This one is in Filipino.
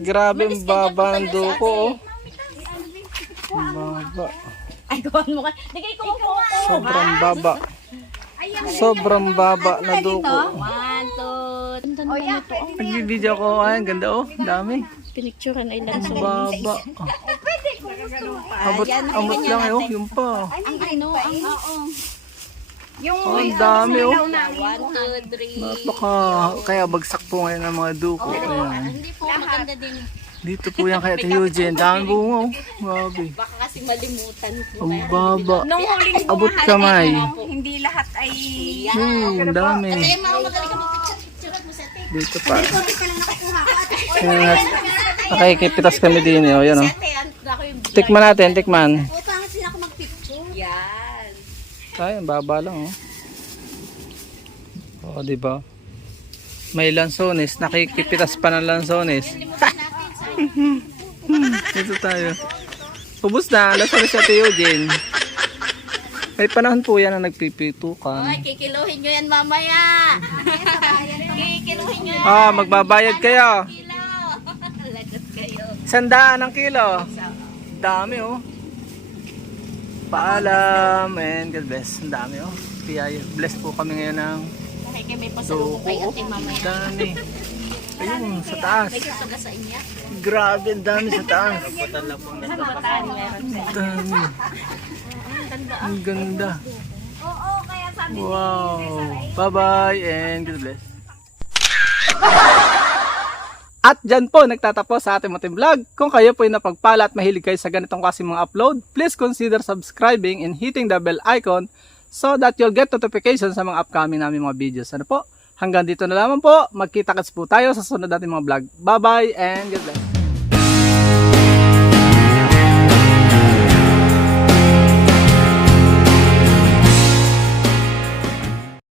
Grabe ang baba ang duko. Baba. Ay, gawan mo ka. Digay ko po. Sobrang baba. Sobrang baba na duko. 1, 2. Nagbibideo ko. Ay, ang ganda oh. Dami. Pinicturean ay lang sa Baba. Abot lang eh. Oh, yung pa. ang ano, ang Oh, ang dami oh. 1, 2, 3. Napaka, kaya bagsak po ngayon ang mga duko. Ayan. Hindi po maganda din. Dito po yan kaya Ate Eugene. Dami bunga oh. Grabe. Baka kasi malimutan po. Ang baba. Nung huling Abot kamay. hindi lahat ay... Ang dami. Kasi mga magaling ka mag-picture mo sa tape. Dito pa. Ayan, nakikipitas kami din eh. Oh, yan oh. Ate, ako yung Tikman natin, tikman. O, tangan sila ako mag-picture. Yan. Ay, ang baba lang oh. Oo, di ba? May lansones, nakikipitas pa ng lansones. Dito tayo. Ubus na, lansones si Ate Eugene. May panahon po yan na nagpipitukan. Ay, kikiluhin nyo yan mamaya. Kikiluhin nyo yan. Ah, magbabayad kayo. Kilo. Lagot kayo. 100 ang kilo. Dami oh. Paalam and God bless. Ang dami oh. Kaya bless po kami ngayon ng Kaya may pasalubong kay ate mamaya. dami. Ayun, sa taas. May kasaga sa inya. Grabe, ang dami sa taas. Kabataan meron sa Ang dami. Ang ganda. Oo, kaya sabi Wow. Bye-bye and God bless. At dyan po nagtatapos sa ating munting vlog. Kung kayo po ay napagpala at mahilig kayo sa ganitong klaseng mga upload, please consider subscribing and hitting the bell icon so that you'll get notifications sa mga upcoming namin mga videos. Ano po? Hanggang dito na lamang po. Magkita-kits po tayo sa sunod nating mga vlog. Bye-bye and God bless.